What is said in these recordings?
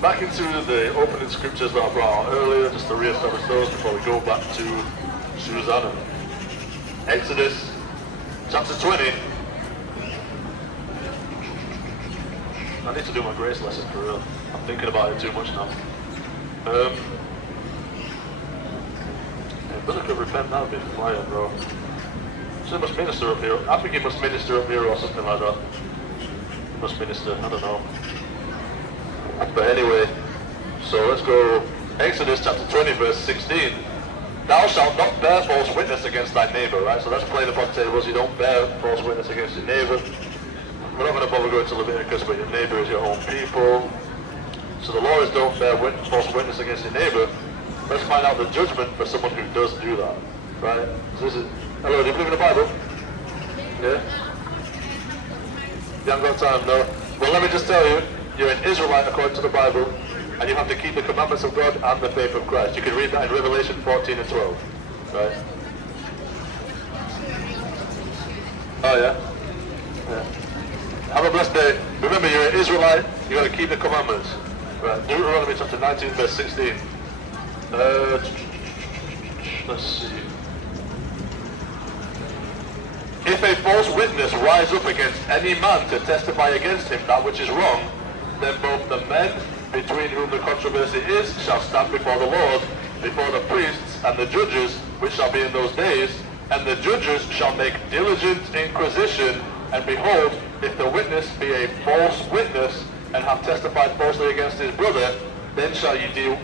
back into the opening scriptures that I brought out earlier, just to re-establish those before we go back to Susanna. Exodus chapter 20. I need to do my grace lesson for real. I'm thinking about it too much now. Brother could repent now, be flying, bro. So he must minister up here. I think he must minister up here or something like that. He must minister, I don't know. But anyway, so let's go Exodus chapter 20 verse 16. Thou shalt not bear false witness against thy neighbor, right? So that's plain upon tables. You don't bear false witness against your neighbor. We're not going to bother going to Leviticus, but your neighbor is your own people. So the law is don't bear false witness against your neighbor. Let's find out the judgment for someone who does do that, right? So this is, hello, do you believe in the Bible? Yeah? You haven't got time, no? Well, let me just tell you, you're an Israelite according to the Bible, and you have to keep the commandments of God and the faith of Christ. You can read that in Revelation 14 and 12, right? Oh, yeah? Yeah. Have a blessed day. Remember, you're an Israelite, you got to keep the commandments. Right, Deuteronomy chapter 19, verse 16. Let's see. If a false witness rise up against any man to testify against him that which is wrong, then both the men between whom the controversy is shall stand before the Lord, before the priests and the judges which shall be in those days, and the judges shall make diligent inquisition, and behold, if the witness be a false witness, and have testified falsely against his brother, then shall ye do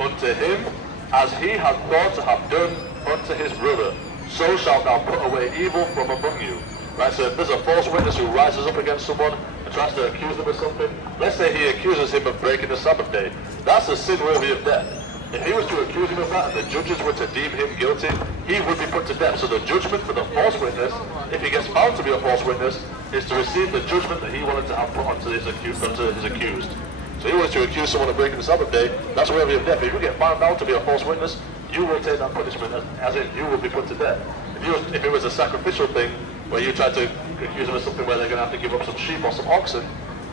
unto him as he hath thought to have done unto his brother. So shalt thou put away evil from among you. Right, so if there's a false witness who rises up against someone and tries to accuse them of something, let's say he accuses him of breaking the Sabbath day, that's a sin worthy of death. If he was to accuse him of that and the judges were to deem him guilty, he would be put to death. So the judgment for the false witness, if he gets found to be a false witness, is to receive the judgment that he wanted to have put onto his accused. So he wanted to accuse someone of breaking the Sabbath day, that's worthy of death. If you get found out to be a false witness, you will take that punishment, as in you will be put to death. If it was a sacrificial thing, where you tried to accuse them of something where they're going to have to give up some sheep or some oxen,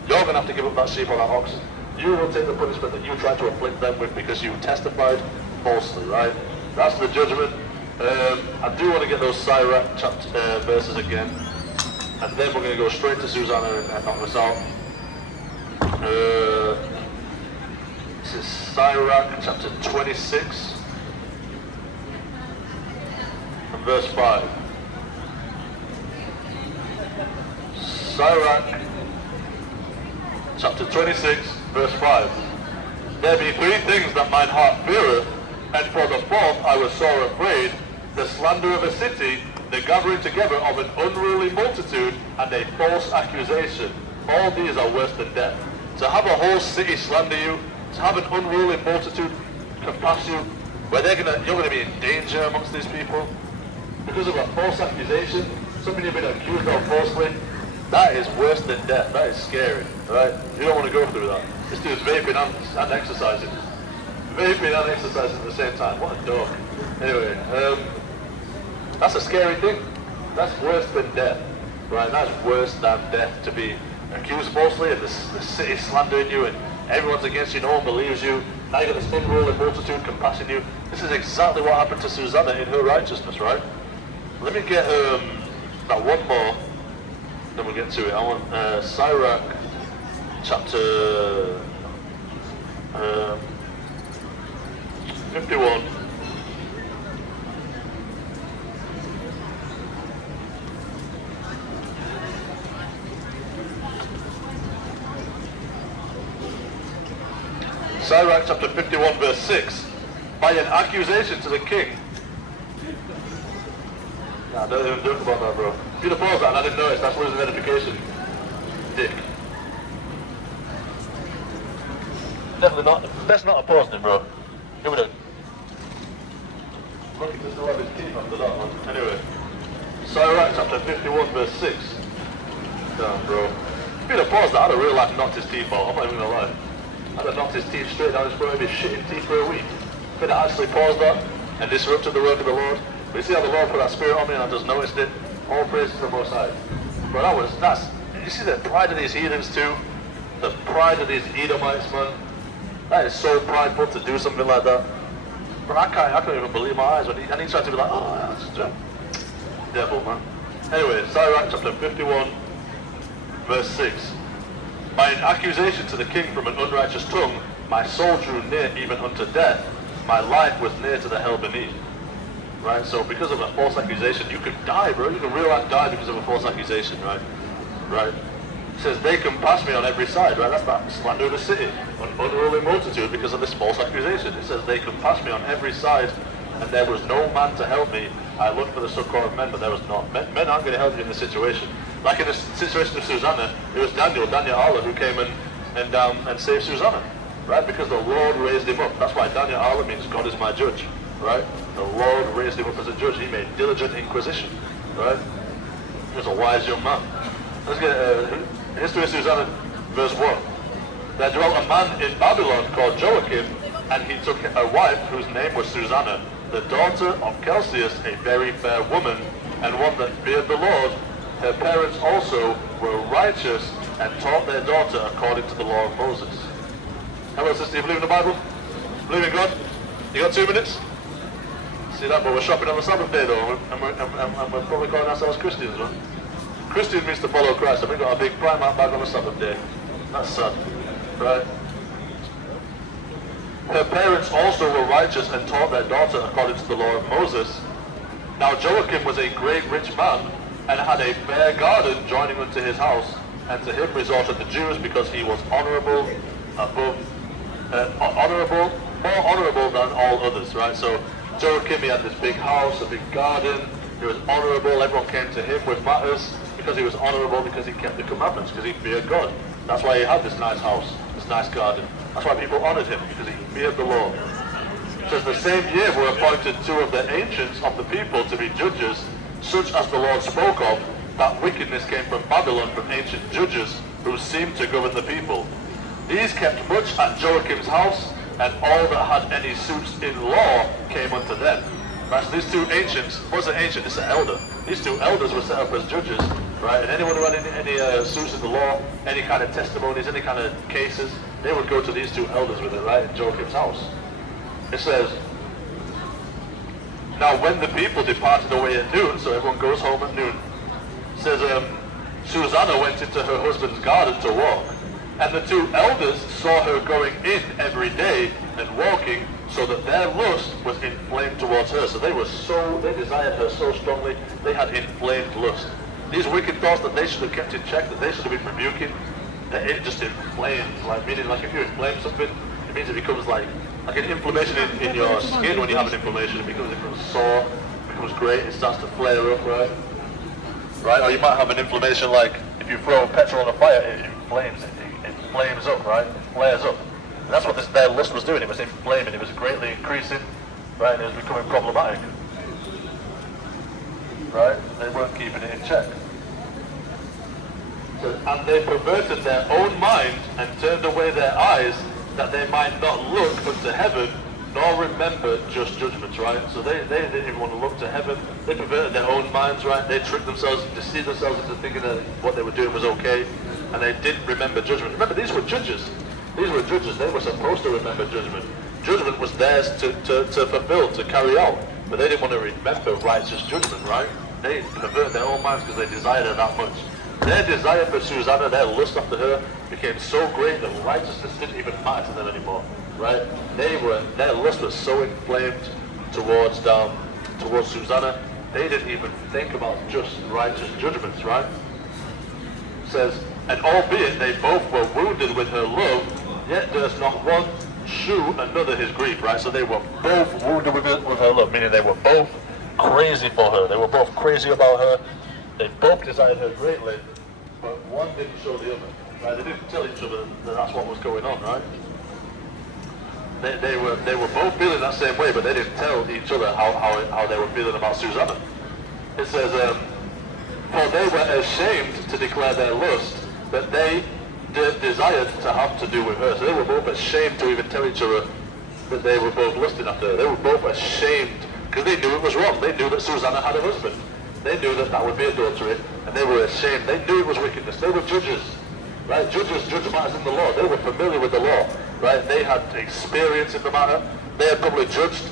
you're going to have to give up that sheep or that oxen. You will take the punishment that you tried to afflict them with because you testified falsely, right? That's the judgment. I do want to get those Sirach chapter verses again, and then we're going to go straight to Susanna and knock this out. This is Sirach chapter 26 and verse 5. Sirach chapter 26 verse 5. There be three things that mine heart feareth, and for the fourth I was sore afraid, the slander of a city, the gathering together of an unruly multitude, and a false accusation. All these are worse than death. To have a whole city slander you, to have an unruly multitude compass you, where you're going to be in danger amongst these people, because of a false accusation, something you've been accused of falsely, that is worse than death. That is scary, right? You don't want to go through that. This dude's vaping and exercising. Vaping and exercising at the same time. What a dog. Anyway, that's a scary thing. That's worse than death, right? That's worse than death, to be accused falsely and the city slandering you and everyone's against you, no one believes you. Now you've got this unruly multitude compassing you. This is exactly what happened to Susanna in her righteousness, right? Let me get that one more, then we'll get to it. I want Sirach chapter 51. Sirach chapter 51 verse 6. By an accusation to the king. Nah, don't even joke about that, bro. If you'd have paused that and I didn't notice, that's losing edification. Dick. Definitely not. That's not a pausing, bro. Give it a... Look, he can still have his teeth after that one. Anyway. Sirach chapter 51 verse 6. Damn, bro. If you'd have paused that, I'd have real life knocked his teeth out. I'm not even gonna lie. I'd have knocked his teeth straight down his throat, he'd be shitting teeth for a week. If I'd actually paused that and disrupted the work of the Lord. But you see how the Lord put that spirit on me and I just noticed it? All praise to the Most High. But you see the pride of these heathens too? The pride of these Edomites, man. That is so prideful to do something like that. But I can't even believe my eyes when he tried to be like, oh, yeah, that's just devil, man. Anyway, Sirach chapter 51, verse 6. By an accusation to the king from an unrighteous tongue, my soul drew near even unto death. My life was near to the hell beneath. Right? So because of a false accusation, you could die, bro. You can real life die because of a false accusation, right? Right? It says, they compass me on every side, right? That's that slander of the city. An unruly multitude because of this false accusation. It says, they compass me on every side, and there was no man to help me. I looked for the succor of men, but there was not. Men aren't going to help you in this situation. Like in the situation of Susanna, it was Daniel Allah, who came and saved Susanna, right? Because the Lord raised him up. That's why Daniel Allah means God is my judge, right? The Lord raised him up as a judge. He made diligent inquisition, right? He was a wise young man. Let's get history of Susanna, verse 1. There dwelt a man in Babylon called Joachim, and he took a wife whose name was Susanna, the daughter of Celsius, a very fair woman, and one that feared the Lord. Her parents also were righteous and taught their daughter according to the law of Moses. Hello, sister, you believe in the Bible? Believe in God? You got 2 minutes? See that, but we're shopping on the Sabbath day though, and we're probably calling ourselves Christians, right? Christian means to follow Christ, and we've got a big Primark bag on the Sabbath day. That's sad, right? Her parents also were righteous and taught their daughter according to the law of Moses. Now Joachim was a great rich man, and had a fair garden joining unto his house, and to him resorted the Jews because he was honorable more honorable than all others, right? So Joachim, he had this big house, a big garden, he was honorable, everyone came to him with matters, because he was honorable, because he kept the commandments, because he feared God. That's why he had this nice house, this nice garden. That's why people honored him, because he feared the Lord. It says the same year were appointed 2 of the ancients of the people to be judges, such as the Lord spoke of, that wickedness came from Babylon from ancient judges who seemed to govern the people. These kept much at Joachim's house, and all that had any suits in law came unto them. Right, so these 2 ancients, what's an ancient? It's an elder. These 2 elders were set up as judges, right? And anyone who had any suits in the law, any kind of testimonies, any kind of cases, they would go to these 2 elders with it, right, in Joachim's house. It says, now when the people departed away at noon, so everyone goes home at noon, it says, Susanna went into her husband's garden to walk, and the 2 elders saw her going in every day and walking, so that their lust was inflamed towards her. So they desired her so strongly, they had inflamed lust. These wicked thoughts that they should have kept in check, that they should have been rebuking, that it just inflamed, like meaning like if you inflame something, it means it becomes like an inflammation in your skin. When you have an inflammation, it becomes sore, it becomes great, it starts to flare up, right? Right? Or you might have an inflammation like if you throw petrol on a fire, it inflames, it flames up, right? It flares up. And that's what their lust was doing. It was inflaming, it was greatly increasing, right? And it was becoming problematic. Right? They weren't keeping it in check. So, and they perverted their own mind and turned away their eyes, that they might not look unto heaven, nor remember just judgments, right? So they didn't even want to look to heaven. They perverted their own minds, right? They tricked themselves, deceived themselves into thinking that what they were doing was okay, and they didn't remember judgment. Remember, these were judges. These were judges. They were supposed to remember judgment. Judgment was theirs to fulfill, to carry out, but they didn't want to remember righteous judgment, right? They perverted their own minds because they desired her that much. Their desire for Susanna, their lust after her, became so great that righteousness didn't even matter to them anymore, right? Their lust was so inflamed towards Susanna, they didn't even think about just righteous judgments, right? It says, and albeit they both were wounded with her love, yet durst not one shew another his grief, right? So they were both wounded with her love, meaning they were both crazy for her. They were both crazy about her. They both desired her greatly, but one didn't show the other, right? They didn't tell each other that that's what was going on, right? They were both feeling that same way, but they didn't tell each other how they were feeling about Susanna. It says, for they were ashamed to declare their lust, but they desired to have to do with her. So they were both ashamed to even tell each other that they were both lusting after her. They were both ashamed, because they knew it was wrong. They knew that Susanna had a husband. They knew that that would be adultery, and they were ashamed. They knew it was wickedness. They were judges, right? Judges judge matters in the law. They were familiar with the law. right? They had experience in the matter. They had probably judged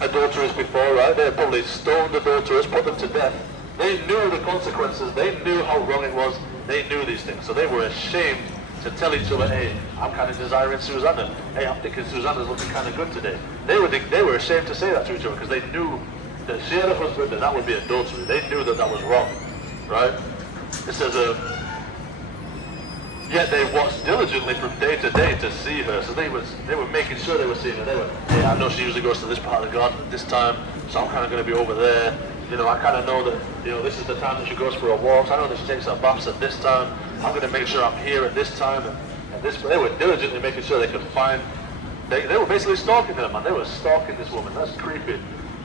adulterers before, right? They had probably stoned adulterers, put them to death. They knew the consequences. They knew how wrong it was. They knew these things. So they were ashamed to tell each other, hey, I'm kind of desiring Susanna. Hey, I'm thinking Susanna's looking kind of good today. They were ashamed to say that to each other because they knew that she had a husband and that would be adultery. They knew that that was wrong, right? It says, yet they watched diligently from day to day to see her. So they were making sure they were seeing her. They were, hey, I know she usually goes to this part of the garden at this time, so I'm kind of going to be over there. You know, I kind of know that, you know, this is the time that she goes for her walks. I know that she takes her baths at this time. I'm going to make sure I'm here at this time. And this, they were diligently making sure they could find, they were basically stalking her, man. They were stalking this woman. That's creepy.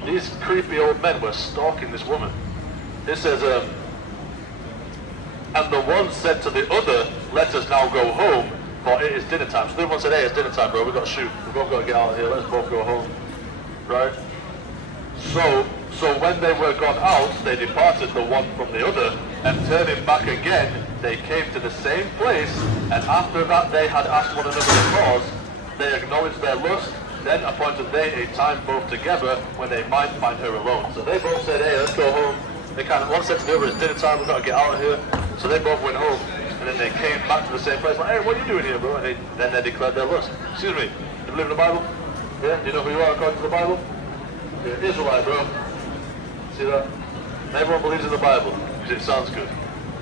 These creepy old men were stalking this woman. It says, and the one said to the other, let us now go home, for it is dinner time. So the other one said, hey, it's dinner time, bro. We've got to shoot. We've both got to get out of here. Let's both go home. Right? So when they were gone out, they departed the one from the other, and turning back again, they came to the same place, and after that they had asked one another the cause, they acknowledged their lust, then appointed they a time both together when they might find her alone. So they both said, hey, let's go home. They kind of, one said to the other, it's dinner time, we've got to get out of here. So they both went home, and then they came back to the same place, like, hey, what are you doing here, bro? And then they declared their lust. Excuse me, you believe in the Bible? Yeah? Do you know who you are according to the Bible? You're an Israelite, bro. See that? Everyone believes in the Bible, because it sounds good.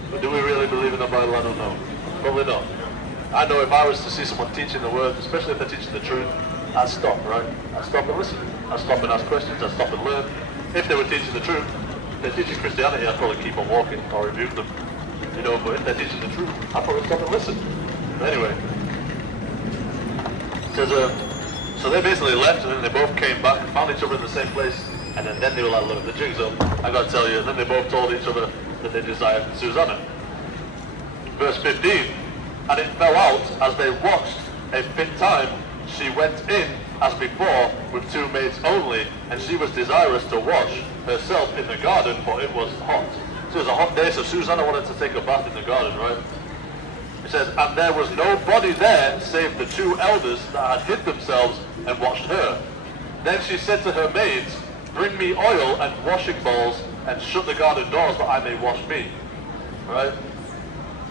But do we really believe in the Bible? I don't know. Probably not. I know if I was to see someone teaching the word, especially if they're teaching the truth, I'd stop, right? I'd stop and listen. I'd stop and ask questions. I'd stop and learn. If they were teaching the truth, if they're teaching Christianity, I'd probably keep on walking or rebuke them. You know, but if they're teaching the truth, I'd probably stop and listen. But anyway, it says, so they basically left, and then they both came back, found each other in the same place, and then they were like, look, the jig's up, I gotta tell you. And then they both told each other that they desired Susanna. Verse 15, and it fell out as they watched a fit time, she went in as before with two maids only, and she was desirous to wash herself in the garden, for it was hot. So it was a hot day, so Susanna wanted to take a bath in the garden, right? It says, and there was nobody there save the two elders that had hid themselves and watched her. Then she said to her maids, bring me oil and washing bowls, and shut the garden doors that I may wash me. Right?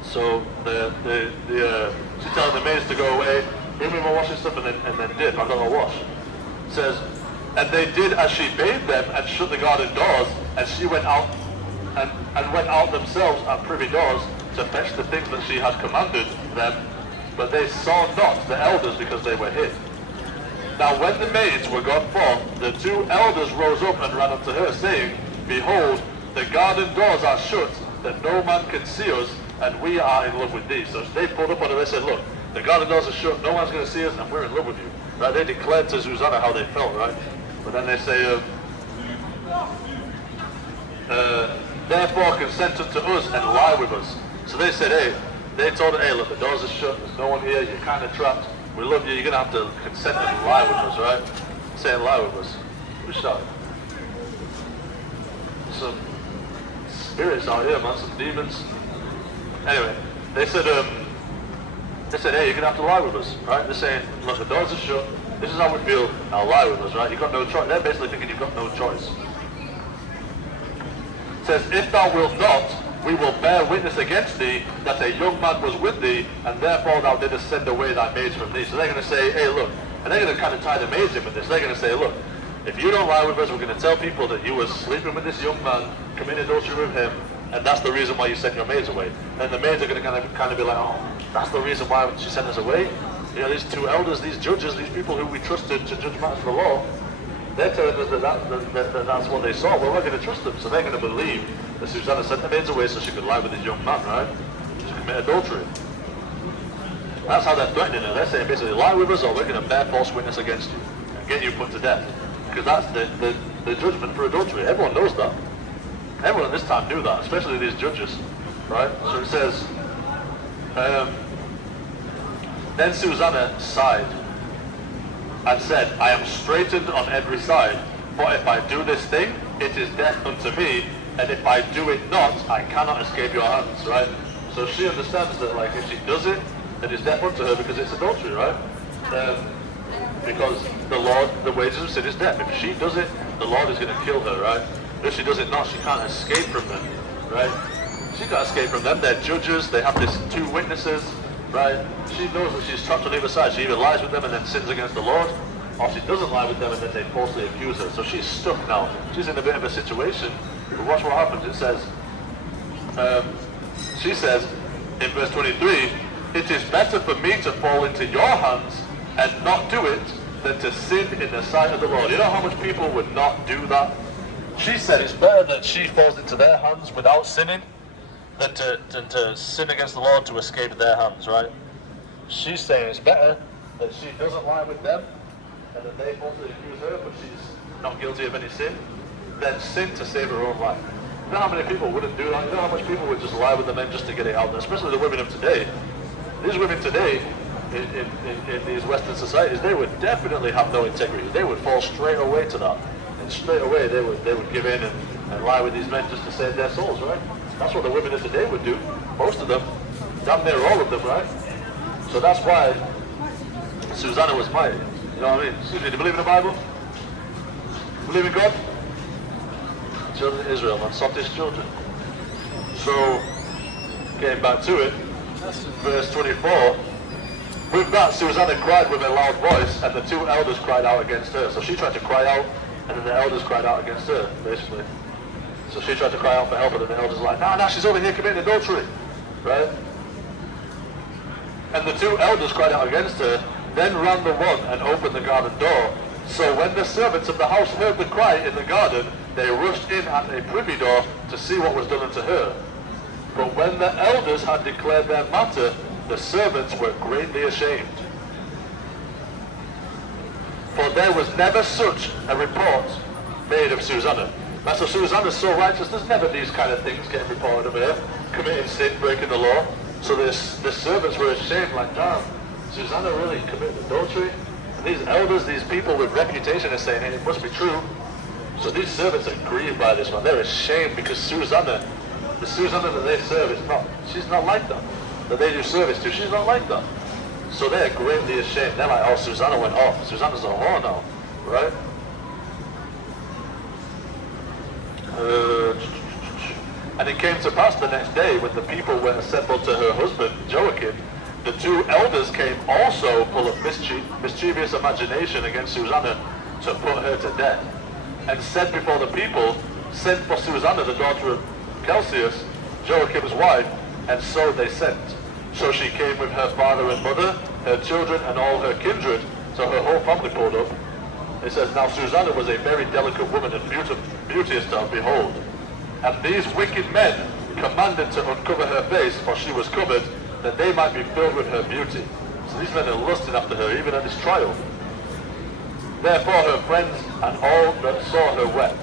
So she's telling the maids to go away, bring me my washing stuff, and then dip. I'm gonna wash. It says, and they did as she bade them, and shut the garden doors, and she went out and went out themselves at privy doors to fetch the things that she had commanded them, but they saw not the elders because they were hid. Now when the maids were gone forth, the two elders rose up and ran unto her, saying, behold, the garden doors are shut, that no man can see us, and we are in love with thee. So they pulled up on her, they said, look, the garden doors are shut, no one's going to see us, and we're in love with you. Right? They declared to Susanna how they felt, right? But then they say, therefore consent unto us and lie with us. So they said, hey, they told her, hey, look, the doors are shut, there's no one here, you're kind of trapped, we love you, you're going to have to consent and lie with us, right? Say and lie with us. Who's that? Some spirits out here, man, some demons. Anyway, they said, hey, you're going to have to lie with us, right? They're saying, look, the doors are shut, this is how we feel, now lie with us, right? You've got no choice. They're basically thinking you've got no choice. It says, if thou wilt not, we will bear witness against thee that a young man was with thee, and therefore thou didst send away thy maids from thee. So they're going to say, hey, look, and they're going to kind of tie the maids in with this. They're going to say, look, if you don't lie with us, we're going to tell people that you were sleeping with this young man, committing adultery with him, and that's the reason why you sent your maids away. And the maids are going to kind of be like, oh, that's the reason why she sent us away? You know, these two elders, these judges, these people who we trusted to judge matters of the law, they're telling us that that's what they saw. Well, we're going to trust them, so they're going to believe that Susanna sent the maids away so she could lie with this young man, right? To commit adultery. That's how they're threatening her. They're saying basically, lie with us or we're going to bear false witness against you and get you put to death. Because that's the judgment for adultery. Everyone knows that. Everyone at this time knew that, especially these judges, right? So it says, then Susanna sighed and said, I am straitened on every side, for if I do this thing, it is death unto me, and if I do it not, I cannot escape your hands, right? So she understands that, like, if she does it, it is death unto her because it's adultery, right? Because the Lord, the wages of sin is death. If she does it, the Lord is going to kill her, right? If she does it not, she can't escape from them, right? She can't escape from them. They're judges. They have these two witnesses, right? She knows that she's trapped on the other side. She either lies with them and then sins against the Lord, or she doesn't lie with them and then they falsely accuse her. So she's stuck now. She's in a bit of a situation. But watch what happens. It says, she says in verse 23, "It is better for me to fall into your hands and not do it than to sin in the sight of the Lord." You know how much people would not do that? She said it's better that she falls into their hands without sinning than to sin against the Lord to escape their hands, right? She's saying it's better that she doesn't lie with them and that they falsely accuse her, but she's not guilty of any sin, than sin to save her own life. You know how many people wouldn't do that? You know how much people would just lie with the men just to get it out there, especially the women of today. These women today, in these Western societies, they would definitely have no integrity. They would fall straight away to that. And straight away they would give in and lie with these men just to save their souls, right? That's what the women of today would do. Most of them, damn near all of them, right? So that's why Susanna was mighty. You know what I mean? Excuse me, do you believe in the Bible? Believe in God? Children of Israel, man, softish children. So, getting back to it, verse 24. With that, Susanna cried with a loud voice, and the two elders cried out against her. So she tried to cry out, and then the elders cried out against her, basically. So she tried to cry out for help, and then the elders were like, no, she's over here committing adultery, right? And the two elders cried out against her. Then ran the one and opened the garden door. So when the servants of the house heard the cry in the garden, they rushed in at a privy door to see what was done unto her. But when the elders had declared their matter, the servants were greatly ashamed. For there was never such a report made of Susanna. That's so Susanna's so righteous, there's never these kind of things getting reported of her, committing sin, breaking the law. So the servants were ashamed, like, damn, Susanna really committed adultery? And these elders, these people with reputation are saying, hey, it must be true. So these servants are grieved by this one. They're ashamed because Susanna, the Susanna that they serve is not, she's not like that. That they do service to, she's not like that. So they're greatly ashamed. They're like, oh, Susanna went off. Susanna's a whore now, right? And it came to pass the next day when the people were assembled to her husband, Joachim, the two elders came also full of mischievous imagination against Susanna to put her to death, and said before the people, send for Susanna, the daughter of Celsius, Joachim's wife, and so they sent. So she came with her father and mother, her children, and all her kindred, so her whole family pulled up. It says, now Susanna was a very delicate woman and beauteous to behold. And these wicked men commanded to uncover her face, for she was covered, that they might be filled with her beauty. So these men are lusting after her, even at this trial. Therefore her friends and all that saw her wept.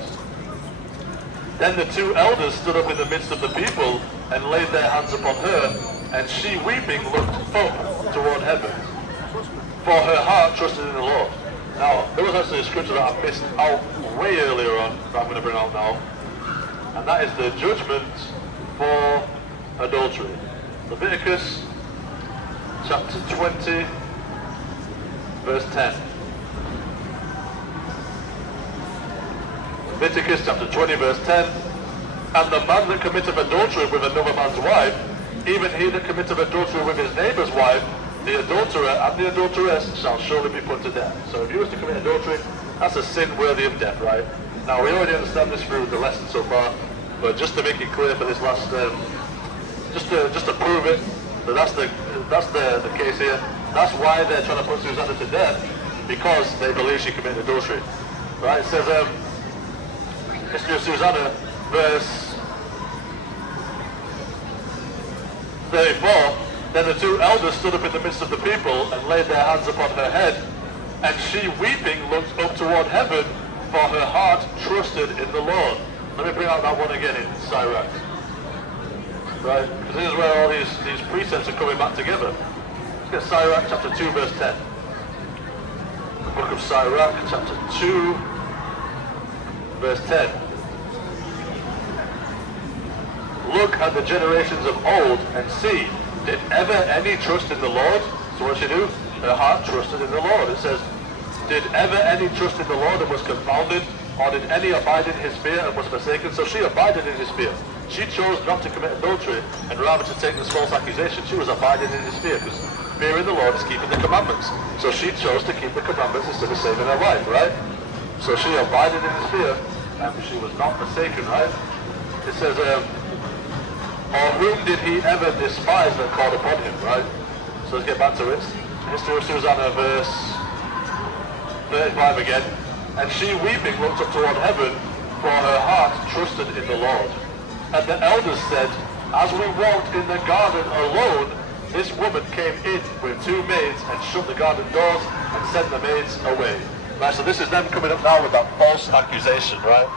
Then the two elders stood up in the midst of the people, and laid their hands upon her, and she weeping looked up toward heaven, for her heart trusted in the Lord. Now, there was actually a scripture that I missed out way earlier on, that I'm going to bring out now, and that is the judgment for adultery. Leviticus chapter 20, verse 10. Leviticus chapter 20, verse 10. And the man that committeth adultery with another man's wife, even he that committeth adultery with his neighbour's wife, the adulterer and the adulteress shall surely be put to death. So if you was to commit adultery, that's a sin worthy of death, right? Now we already understand this through the lesson so far, but just to make it clear for this last, just to prove it, that that's the case here. That's why they're trying to put Susanna to death, because they believe she committed adultery, right? It says, history of Susanna, verse 34. Then the two elders stood up in the midst of the people and laid their hands upon her head, and she weeping looked up toward heaven, for her heart trusted in the Lord. Let me bring out that one again in Sirach. Right? Because this is where all these precepts are coming back together. Let's get Sirach chapter 2 verse 10. The book of Sirach chapter 2 verse 10. Look at the generations of old and see, did ever any trust in the Lord? So what she do? her heart trusted in the Lord. It says, did ever any trust in the Lord and was confounded, or did any abide in his fear and was forsaken? So she abided in his fear. She chose not to commit adultery and rather to take this false accusation. She was abiding in his fear, because fear in the Lord is keeping the commandments. So she chose to keep the commandments instead of saving her life, right? So she abided in his fear, and she was not forsaken, right? It says, or whom did he ever despise that called upon him, right? So let's get back to it. History of Susanna, verse 35 again. And she weeping looked up toward heaven, for her heart trusted in the Lord. And the elders said, as we walked in the garden alone, this woman came in with two maids and shut the garden doors and sent the maids away. Right, so this is them coming up now with that false accusation, right?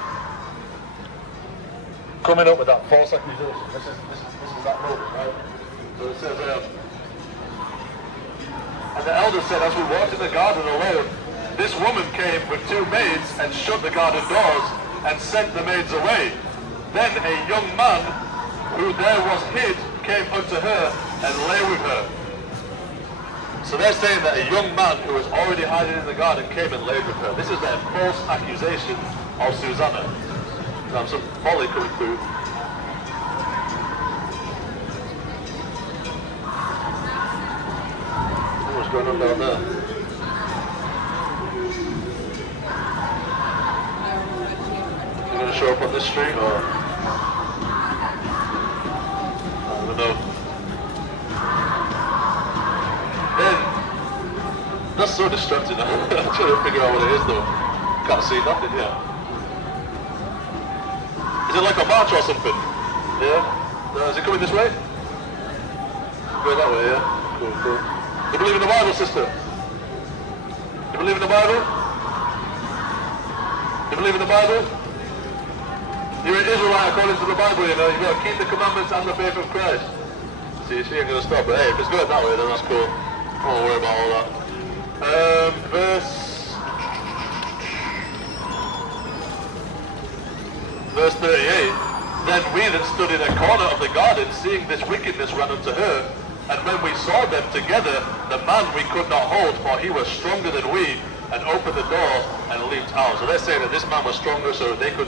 Coming up with that false accusation. This is that moment, right? So it says, and the elders said, as we walked in the garden alone, this woman came with two maids and shut the garden doors and sent the maids away. Then a young man who there was hid came unto her and lay with her. So they're saying that a young man who was already hiding in the garden came and laid with her. This is their false accusation of Susanna. Now some folly coming through. What's going on down there? You're going to show up on this street, or? I don't know. Then, that's so distracting. I'm trying to figure out what it is though. Can't see nothing yet. Is it like a march or something? Yeah? Is it coming this way? Go that way, yeah? Cool, cool. You believe in the Bible, sister? You believe in the Bible? You believe in the Bible? You're an Israelite according to the Bible, you know. You've got to keep the commandments and the faith of Christ. See, she ain't going to stop, but hey, if it's going that way, then that's cool. I won't worry about all that. Verse 38. Then we that stood in a corner of the garden, seeing this wickedness, ran unto her. And when we saw them together, the man we could not hold, for he was stronger than we, and opened the door and leaped out. So they're saying that this man was stronger, so they could